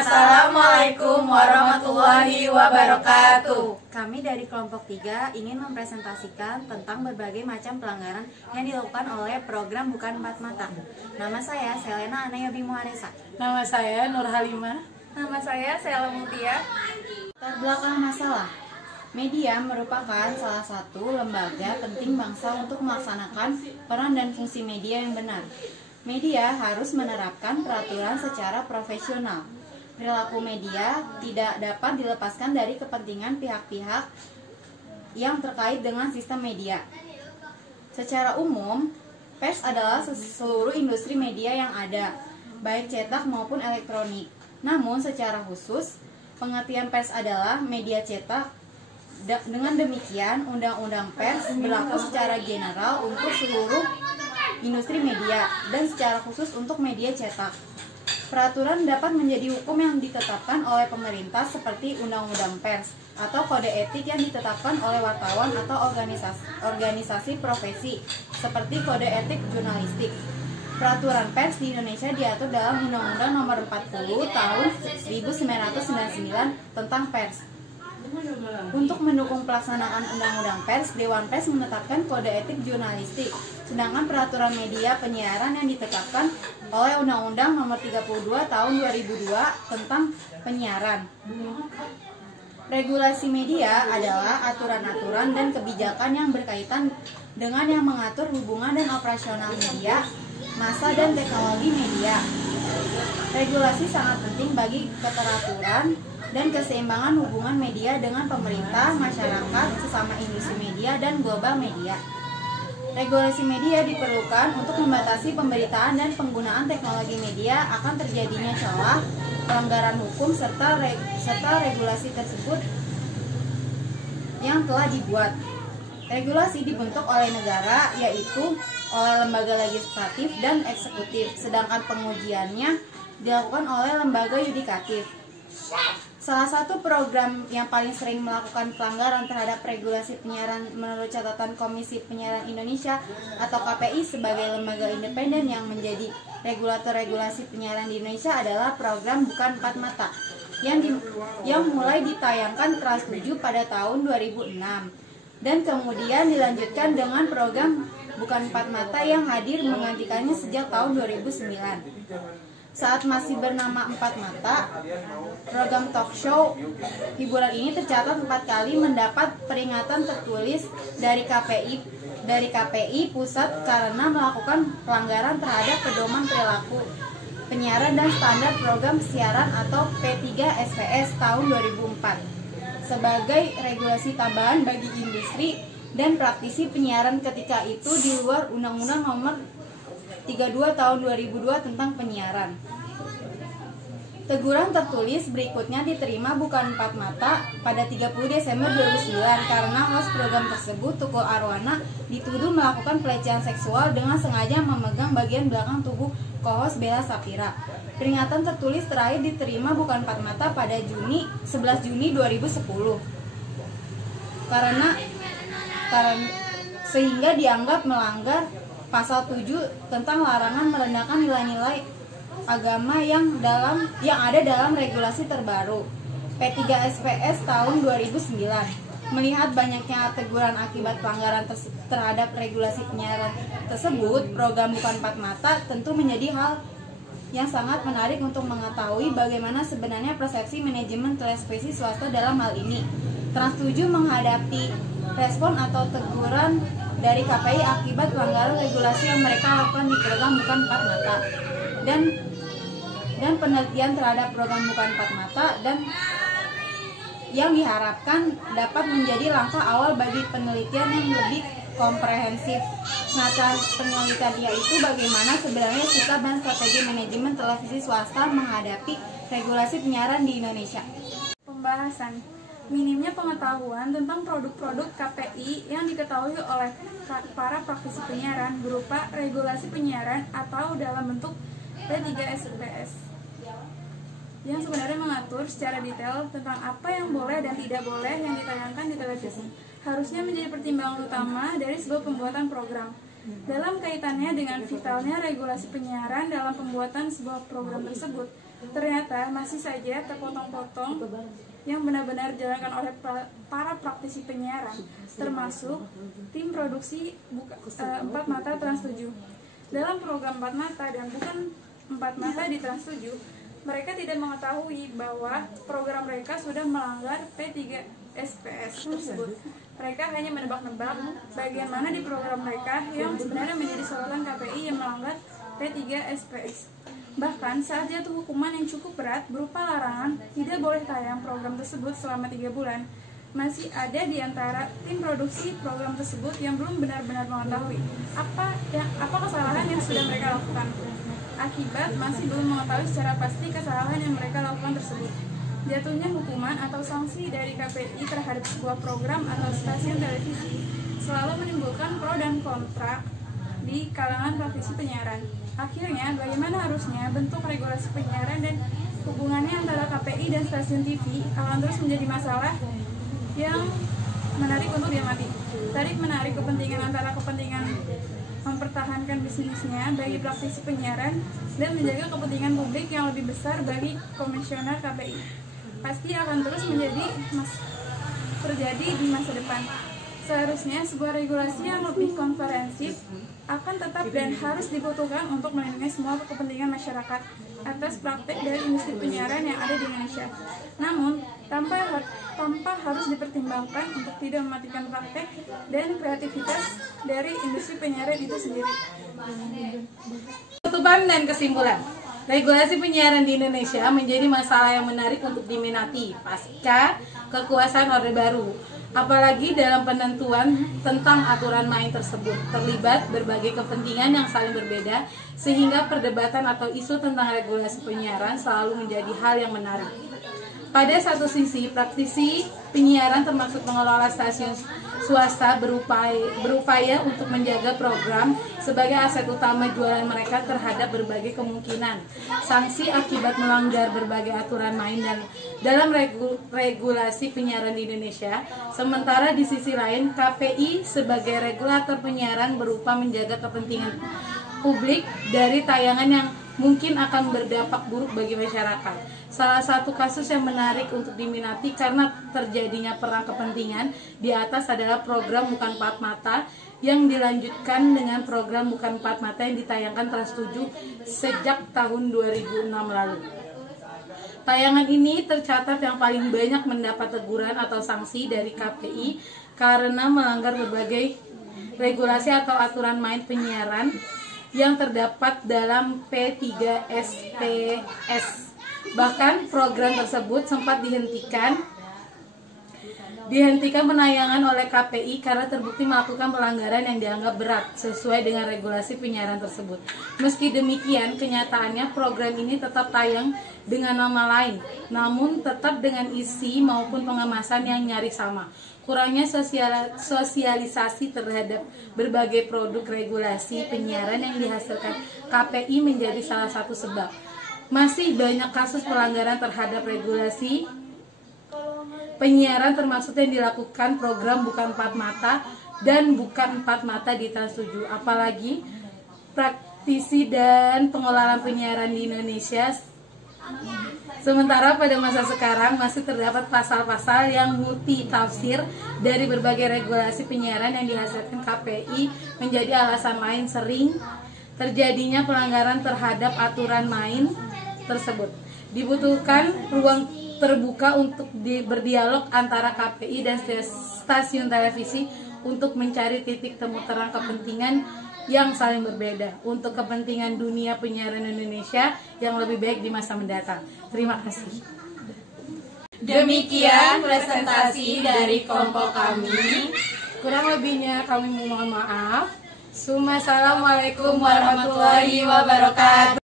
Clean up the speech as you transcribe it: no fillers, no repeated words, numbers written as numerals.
Assalamualaikum warahmatullahi wabarakatuh. Kami dari kelompok 3 ingin mempresentasikan tentang berbagai macam pelanggaran yang dilakukan oleh program Bukan Empat Mata. Nama saya Selena Anayabi Muharesa. Nama saya Nur Halimah. Nama saya Sela Mutia. Terbelakang masalah. Media merupakan salah satu lembaga penting bangsa untuk melaksanakan peran dan fungsi media yang benar. Media harus menerapkan peraturan secara profesional. Perilaku media tidak dapat dilepaskan dari kepentingan pihak-pihak yang terkait dengan sistem media. Secara umum, pers adalah seluruh industri media yang ada, baik cetak maupun elektronik. Namun secara khusus, pengertian pers adalah media cetak. Dengan demikian, Undang-Undang Pers berlaku secara general untuk seluruh industri media dan secara khusus untuk media cetak. Peraturan dapat menjadi hukum yang ditetapkan oleh pemerintah seperti Undang-Undang Pers atau kode etik yang ditetapkan oleh wartawan atau organisasi profesi seperti kode etik jurnalistik. Peraturan pers di Indonesia diatur dalam Undang-Undang Nomor 40 Tahun 1999 tentang Pers. Untuk mendukung pelaksanaan Undang-Undang Pers, Dewan Pers menetapkan kode etik jurnalistik. Sedangkan peraturan media penyiaran yang ditetapkan oleh Undang-Undang Nomor 32 Tahun 2002 tentang penyiaran. Regulasi media adalah aturan-aturan dan kebijakan yang berkaitan dengan yang mengatur hubungan dan operasional media, massa dan teknologi media. Regulasi sangat penting bagi keteraturan dan keseimbangan hubungan media dengan pemerintah, masyarakat, sesama industri media, dan global media. Regulasi media diperlukan untuk membatasi pemberitaan dan penggunaan teknologi media akan terjadinya celah, pelanggaran hukum, serta regulasi tersebut yang telah dibuat. Regulasi dibentuk oleh negara, yaitu oleh lembaga legislatif dan eksekutif, sedangkan pengujiannya dilakukan oleh lembaga yudikatif. Salah satu program yang paling sering melakukan pelanggaran terhadap regulasi penyiaran menurut catatan Komisi Penyiaran Indonesia atau KPI sebagai lembaga independen yang menjadi regulator regulasi penyiaran di Indonesia adalah program Bukan Empat Mata yang mulai ditayangkan Trans 7 pada tahun 2006 dan kemudian dilanjutkan dengan program Bukan Empat Mata yang hadir menggantikannya sejak tahun 2009. Saat masih bernama Empat Mata, program talk show hiburan ini tercatat 4 kali mendapat peringatan tertulis dari KPI pusat karena melakukan pelanggaran terhadap pedoman perilaku penyiaran dan standar program siaran atau P3SPS tahun 2004 sebagai regulasi tambahan bagi industri dan praktisi penyiaran ketika itu di luar Undang-Undang Nomor 32 Tahun 2002 tentang penyiaran. Teguran tertulis berikutnya diterima Bukan Empat Mata pada 30 Desember 2009 karena host program tersebut, Tukul Arwana, dituduh melakukan pelecehan seksual dengan sengaja memegang bagian belakang tubuh co-host Bella Sapira. Peringatan tertulis terakhir diterima Bukan Empat Mata pada 11 Juni 2010. Karena sehingga dianggap melanggar Pasal 7 tentang larangan merendahkan nilai-nilai agama yang ada dalam regulasi terbaru P3SPS tahun 2009. Melihat banyaknya teguran akibat pelanggaran terhadap regulasi penyiaran tersebut, program Bukan Empat Mata tentu menjadi hal yang sangat menarik untuk mengetahui bagaimana sebenarnya persepsi manajemen televisi swasta dalam hal ini. Trans 7 menghadapi respon atau teguran dari KPI akibat pelanggaran regulasi yang mereka lakukan di program Bukan Empat Mata dan penelitian terhadap program Bukan Empat Mata dan yang diharapkan dapat menjadi langkah awal bagi penelitian yang lebih komprehensif. Nah, penelitian yaitu bagaimana sebenarnya sikap dan strategi manajemen televisi swasta menghadapi regulasi penyiaran di Indonesia. Pembahasan minimnya pengetahuan tentang produk-produk KPI yang diketahui oleh para praktisi penyiaran berupa regulasi penyiaran atau dalam bentuk P3SPS yang sebenarnya mengatur secara detail tentang apa yang boleh dan tidak boleh yang ditayangkan di televisi. Harusnya menjadi pertimbangan utama dari sebuah pembuatan program. Dalam kaitannya dengan vitalnya regulasi penyiaran dalam pembuatan sebuah program tersebut, ternyata masih saja terpotong-potong yang benar-benar dijalankan oleh para praktisi penyiaran, termasuk tim produksi 4 Mata Trans 7. Dalam program 4 Mata dan bukan 4 Mata di Trans 7, mereka tidak mengetahui bahwa program mereka sudah melanggar P3SPS tersebut. Mereka hanya menebak-nebak bagian mana di program mereka yang sebenarnya menjadi sorotan KPI yang melanggar P3SPS. Bahkan saat jatuh hukuman yang cukup berat berupa larangan tidak boleh tayang program tersebut selama 3 bulan, masih ada di antara tim produksi program tersebut yang belum benar-benar mengetahui apa kesalahan yang sudah mereka lakukan. Akibat masih belum mengetahui secara pasti kesalahan yang mereka lakukan tersebut. Jatuhnya hukuman atau sanksi dari KPI terhadap sebuah program atau stasiun televisi selalu menimbulkan pro dan kontra di kalangan praktisi penyiaran. Akhirnya, bagaimana harusnya bentuk regulasi penyiaran dan hubungannya antara KPI dan stasiun TV akan terus menjadi masalah yang menarik untuk diamati. Tarik menarik kepentingan antara kepentingan mempertahankan bisnisnya bagi praktisi penyiaran dan menjaga kepentingan publik yang lebih besar bagi komisioner KPI pasti akan terus terjadi di masa depan. Seharusnya sebuah regulasi yang lebih komprehensif akan tetap dan harus dibutuhkan untuk melindungi semua kepentingan masyarakat atas praktek dari industri penyiaran yang ada di Indonesia. Namun, tanpa harus dipertimbangkan untuk tidak mematikan praktek dan kreativitas dari industri penyiaran itu sendiri. Penutupan dan kesimpulan. Regulasi penyiaran di Indonesia menjadi masalah yang menarik untuk diminati pasca kekuasaan Orde Baru. Apalagi dalam penentuan tentang aturan main tersebut terlibat berbagai kepentingan yang saling berbeda, sehingga perdebatan atau isu tentang regulasi penyiaran selalu menjadi hal yang menarik. Pada satu sisi, praktisi penyiaran termasuk pengelola stasiun swasta berupaya untuk menjaga program sebagai aset utama jualan mereka terhadap berbagai kemungkinan sanksi akibat melanggar berbagai aturan main dan dalam regulasi penyiaran di Indonesia. Sementara di sisi lain, KPI sebagai regulator penyiaran berupa menjaga kepentingan publik dari tayangan yang mungkin akan berdampak buruk bagi masyarakat. Salah satu kasus yang menarik untuk diminati karena terjadinya perang kepentingan di atas adalah program Bukan 4 Mata yang dilanjutkan dengan program Bukan 4 Mata yang ditayangkan Trans 7 sejak tahun 2006 lalu. Tayangan ini tercatat yang paling banyak mendapat teguran atau sanksi dari KPI karena melanggar berbagai regulasi atau aturan main penyiaran yang terdapat dalam P3SPS. Bahkan program tersebut sempat dihentikan penayangan oleh KPI karena terbukti melakukan pelanggaran yang dianggap berat sesuai dengan regulasi penyiaran tersebut. Meski demikian, kenyataannya program ini tetap tayang dengan nama lain, namun tetap dengan isi maupun pengemasan yang nyaris sama. Kurangnya sosialisasi terhadap berbagai produk regulasi penyiaran yang dihasilkan KPI menjadi salah satu sebab. Masih banyak kasus pelanggaran terhadap regulasi penyiaran termasuk yang dilakukan program Bukan 4 Mata dan Bukan 4 Mata di Trans 7. Apalagi praktisi dan pengelola penyiaran di Indonesia. Sementara pada masa sekarang masih terdapat pasal-pasal yang multi tafsir dari berbagai regulasi penyiaran yang dihasilkan KPI menjadi alasan lain sering terjadinya pelanggaran terhadap aturan main tersebut. Dibutuhkan ruang terbuka untuk berdialog antara KPI dan stasiun televisi untuk mencari titik temu terang kepentingan yang saling berbeda untuk kepentingan dunia penyiaran Indonesia yang lebih baik di masa mendatang. Terima kasih. Demikian presentasi dari kelompok kami. Kurang lebihnya kami mohon maaf. Assalamualaikum warahmatullahi wabarakatuh.